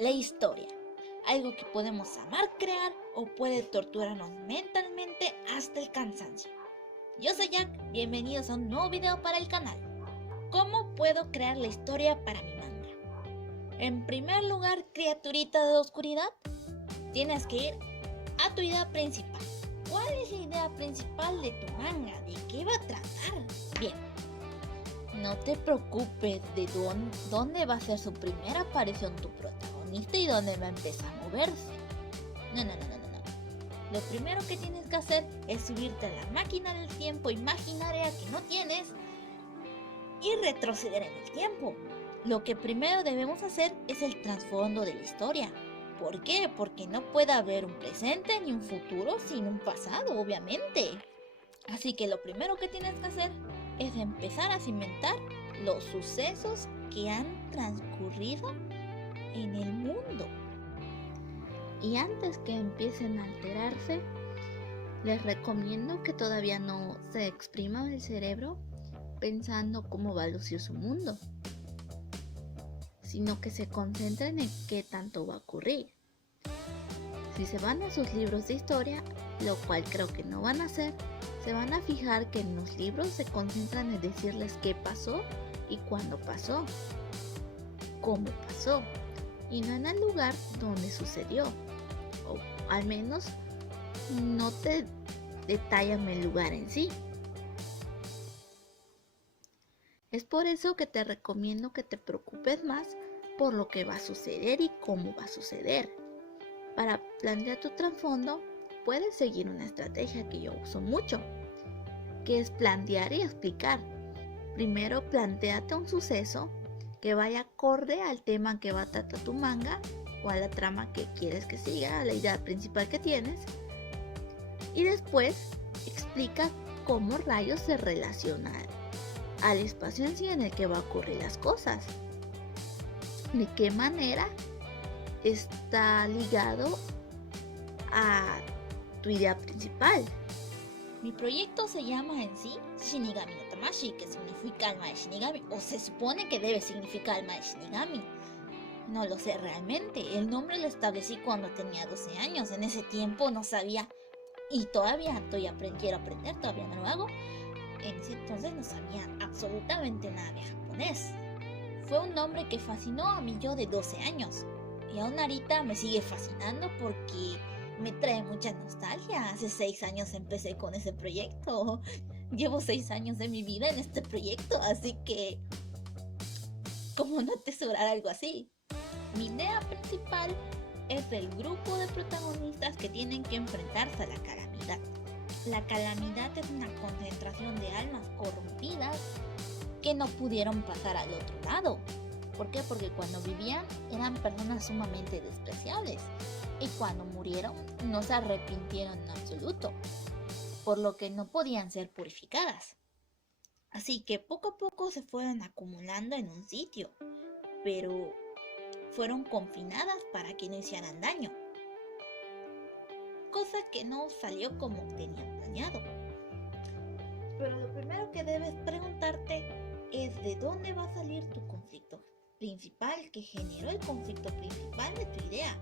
La historia, algo que podemos amar crear o puede torturarnos mentalmente hasta el cansancio. Yo soy Jack, bienvenidos a un nuevo video para el canal. ¿Cómo puedo crear la historia para mi manga? En primer lugar, criaturita de la oscuridad, tienes que ir a tu idea principal. ¿Cuál es la idea principal de tu manga? ¿De qué va a tratar? Bien, no te preocupes de dónde va a ser su primera aparición tu protagonista y dónde va a empezar a moverse. No. Lo primero que tienes que hacer es subirte a la máquina del tiempo imaginaria que no tienes y retroceder en el tiempo. Lo que primero debemos hacer es el trasfondo de la historia. ¿Por qué? Porque no puede haber un presente ni un futuro sin un pasado, obviamente. Así que lo primero que tienes que hacer es empezar a cimentar los sucesos que han transcurrido en el mundo. Y antes que empiecen a alterarse, les recomiendo que todavía no se exprima el cerebro pensando cómo va a lucir su mundo, sino que se concentren en qué tanto va a ocurrir. Si se van a sus libros de historia, lo cual creo que no van a hacer, se van a fijar que en los libros se concentran en decirles qué pasó y cuándo pasó, cómo pasó, y no en el lugar donde sucedió. O al menos no te detallan el lugar en sí. Es por eso que te recomiendo que te preocupes más por lo que va a suceder y cómo va a suceder. Para plantear tu trasfondo, puedes seguir una estrategia que yo uso mucho, que es plantear y explicar. Primero, plantéate un suceso que vaya acorde al tema que va a tratar tu manga o a la trama que quieres que siga, a la idea principal que tienes. Y después, explica cómo rayos se relaciona al espacio en sí en el que va a ocurrir las cosas. De qué manera está ligado a tu idea principal. Mi proyecto se llama en sí Shinigami no Tamashi, que significa alma de Shinigami, o se supone que debe significar alma de Shinigami. No lo sé realmente, el nombre lo establecí cuando tenía 12 años, en ese tiempo no sabía y todavía quiero aprender, todavía no lo hago. En ese entonces no sabía absolutamente nada de japonés. Fue un nombre que fascinó a mi yo de 12 años. Y aún ahorita me sigue fascinando porque me trae mucha nostalgia. Hace 6 años empecé con ese proyecto. Llevo 6 años de mi vida en este proyecto, así que ¿cómo no atesorar algo así? Mi idea principal es el grupo de protagonistas que tienen que enfrentarse a la calamidad. La calamidad es una concentración de almas corrompidas que no pudieron pasar al otro lado. ¿Por qué? Porque cuando vivían eran personas sumamente despreciables y cuando murieron no se arrepintieron en absoluto, por lo que no podían ser purificadas. Así que poco a poco se fueron acumulando en un sitio, pero fueron confinadas para que no hicieran daño, cosa que no salió como tenían planeado. Pero lo primero que debes preguntarte es de dónde va a salir tu conflicto principal, que generó el conflicto principal de tu idea.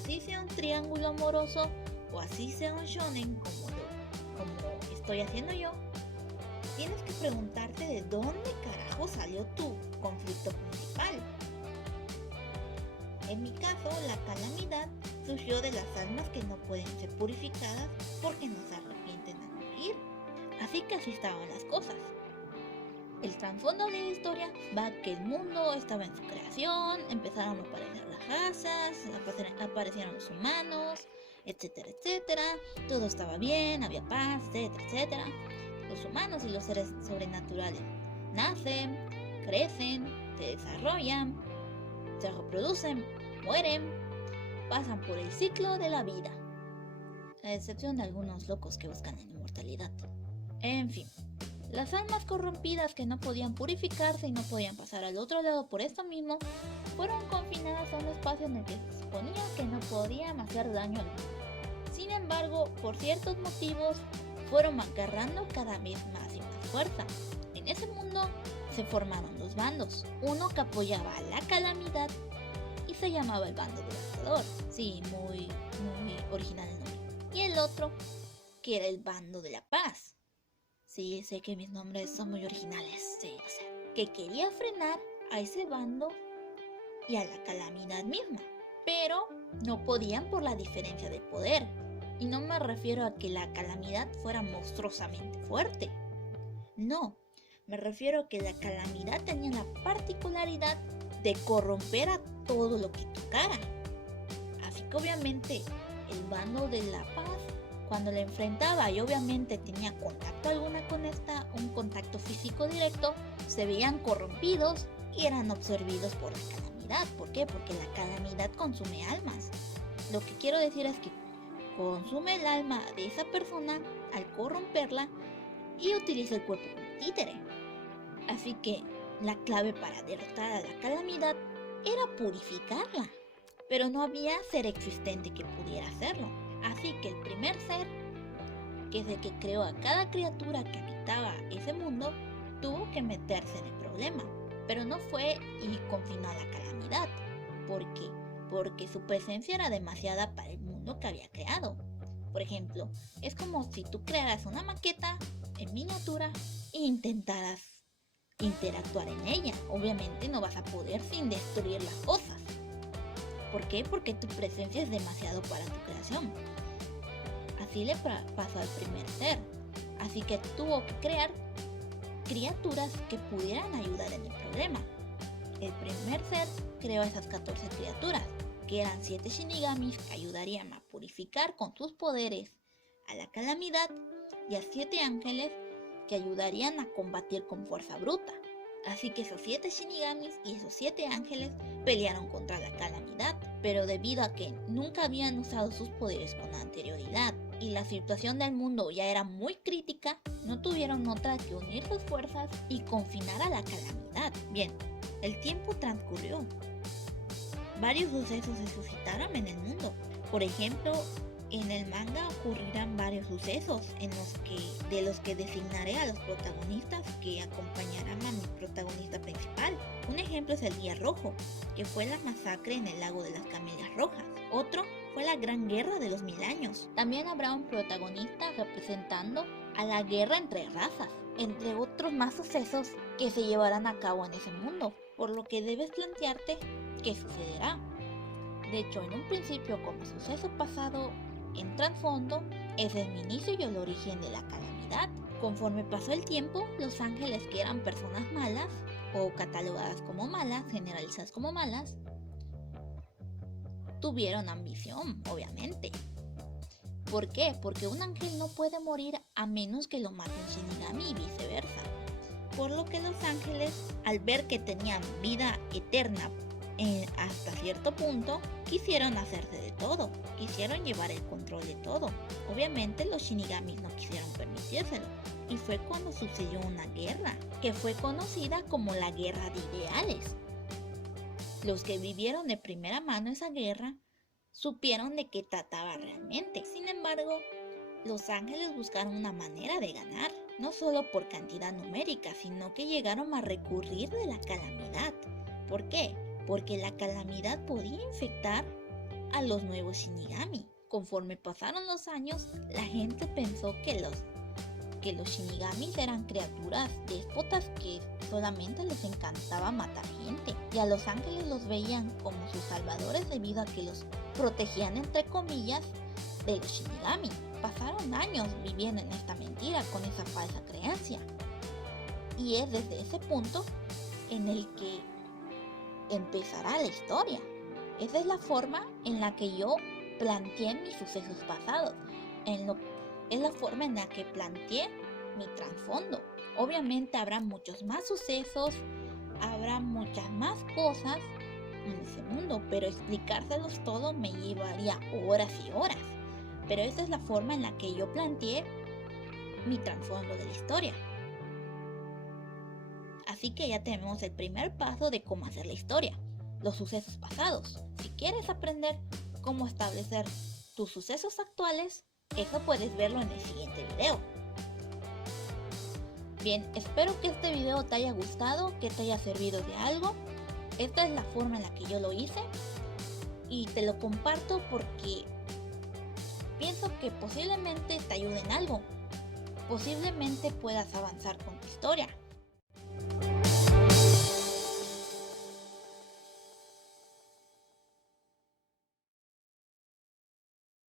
Así sea un triángulo amoroso o así sea un shonen como estoy haciendo yo, tienes que preguntarte de dónde carajo salió tu conflicto principal. En mi caso, la calamidad surgió de las almas que no pueden ser purificadas porque no se arrepienten al morir. Así que así estaban las cosas. El trasfondo de la historia va que el mundo estaba en su creación, empezaron a aparecer las razas, aparecieron los humanos, etcétera, etcétera. Todo estaba bien, había paz, etcétera, etcétera. Los humanos y los seres sobrenaturales nacen, crecen, se desarrollan, se reproducen, mueren, pasan por el ciclo de la vida, a excepción de algunos locos que buscan la inmortalidad. En fin, las almas corrompidas que no podían purificarse y no podían pasar al otro lado por esto mismo, fueron confinadas a un espacio en el que se suponía que no podían hacer daño al mundo. Sin embargo, por ciertos motivos, fueron agarrando cada vez más y más fuerza. En ese mundo se formaron dos bandos, uno que apoyaba a la calamidad y se llamaba el bando devastador. Sí, muy original el nombre. Y el otro, que era el bando de la paz. Sí, sé que mis nombres son muy originales, sí, lo sé. Que quería frenar a ese bando y a la calamidad misma. Pero no podían por la diferencia de poder. Y no me refiero a que la calamidad fuera monstruosamente fuerte. No, me refiero a que la calamidad tenía la particularidad de corromper a todo lo que tocara. Así que obviamente el bando de la paz, cuando le enfrentaba y obviamente tenía contacto alguna con un contacto físico directo, se veían corrompidos y eran absorbidos por la calamidad. ¿Por qué? Porque la calamidad consume almas. Lo que quiero decir es que consume el alma de esa persona al corromperla y utiliza el cuerpo como títere. Así que la clave para derrotar a la calamidad era purificarla, pero no había ser existente que pudiera hacerlo. Así que el primer ser, que es el que creó a cada criatura que habitaba ese mundo, tuvo que meterse en el problema, pero no fue y confinó a la calamidad. ¿Por qué? Porque su presencia era demasiada para el mundo que había creado. Por ejemplo, es como si tú crearas una maqueta en miniatura e intentaras interactuar en ella. Obviamente no vas a poder sin destruir las cosas. ¿Por qué? Porque tu presencia es demasiado para tu creación. Así le pasó al primer ser. Así que tuvo que crear criaturas que pudieran ayudar en el problema. El primer ser creó a esas 14 criaturas, que eran 7 shinigamis que ayudarían a purificar con sus poderes a la calamidad, y a 7 ángeles que ayudarían a combatir con fuerza bruta. Así que esos 7 shinigamis y esos 7 ángeles pelearon contra la calamidad, pero debido a que nunca habían usado sus poderes con anterioridad y la situación del mundo ya era muy crítica, no tuvieron otra que unir sus fuerzas y confinar a la calamidad. Bien, el tiempo transcurrió. Varios sucesos se suscitaron en el mundo. Por ejemplo, en el manga ocurrirán varios sucesos de los que designaré a los protagonistas que acompañarán a mi protagonista principal. Un ejemplo es el Día Rojo, que fue la masacre en el lago de las Camelias Rojas. Otro fue la Gran Guerra de los 1000 años. También habrá un protagonista representando a la guerra entre razas, entre otros más sucesos que se llevarán a cabo en ese mundo, por lo que debes plantearte qué sucederá. De hecho, en un principio, como suceso pasado en trasfondo, es el inicio y el origen de la calamidad. Conforme pasó el tiempo, los ángeles, que eran personas malas o catalogadas como malas, generalizadas como malas, tuvieron ambición, obviamente. ¿Por qué? Porque un ángel no puede morir a menos que lo mate un shinigami y viceversa. Por lo que los ángeles, al ver que tenían vida eterna hasta cierto punto, quisieron hacerse de todo, quisieron llevar el control de todo. Obviamente los shinigamis no quisieron permitírselo, y fue cuando sucedió una guerra, que fue conocida como la Guerra de Ideales. Los que vivieron de primera mano esa guerra supieron de qué trataba realmente. Sin embargo, los ángeles buscaron una manera de ganar, no solo por cantidad numérica, sino que llegaron a recurrir de la calamidad. ¿Por qué? Porque la calamidad podía infectar a los nuevos shinigami. Conforme pasaron los años, la gente pensó que los shinigamis eran criaturas déspotas que solamente les encantaba matar gente, y a los ángeles los veían como sus salvadores debido a que los protegían, entre comillas, de los shinigami. Pasaron años viviendo en esta mentira, con esa falsa creencia, y es desde ese punto en el que empezará la historia. Esa es la forma en la que yo planteé mis sucesos pasados, es la forma en la que planteé mi trasfondo. Obviamente habrá muchos más sucesos, habrá muchas más cosas en ese mundo, pero explicárselos todo me llevaría horas y horas. Pero esa es la forma en la que yo planteé mi trasfondo de la historia. Así que ya tenemos el primer paso de cómo hacer la historia, los sucesos pasados. Si quieres aprender cómo establecer tus sucesos actuales, eso puedes verlo en el siguiente video. Bien, espero que este video te haya gustado, que te haya servido de algo. Esta es la forma en la que yo lo hice. y te lo comparto porque pienso que posiblemente te ayude en algo. Posiblemente puedas avanzar con tu historia.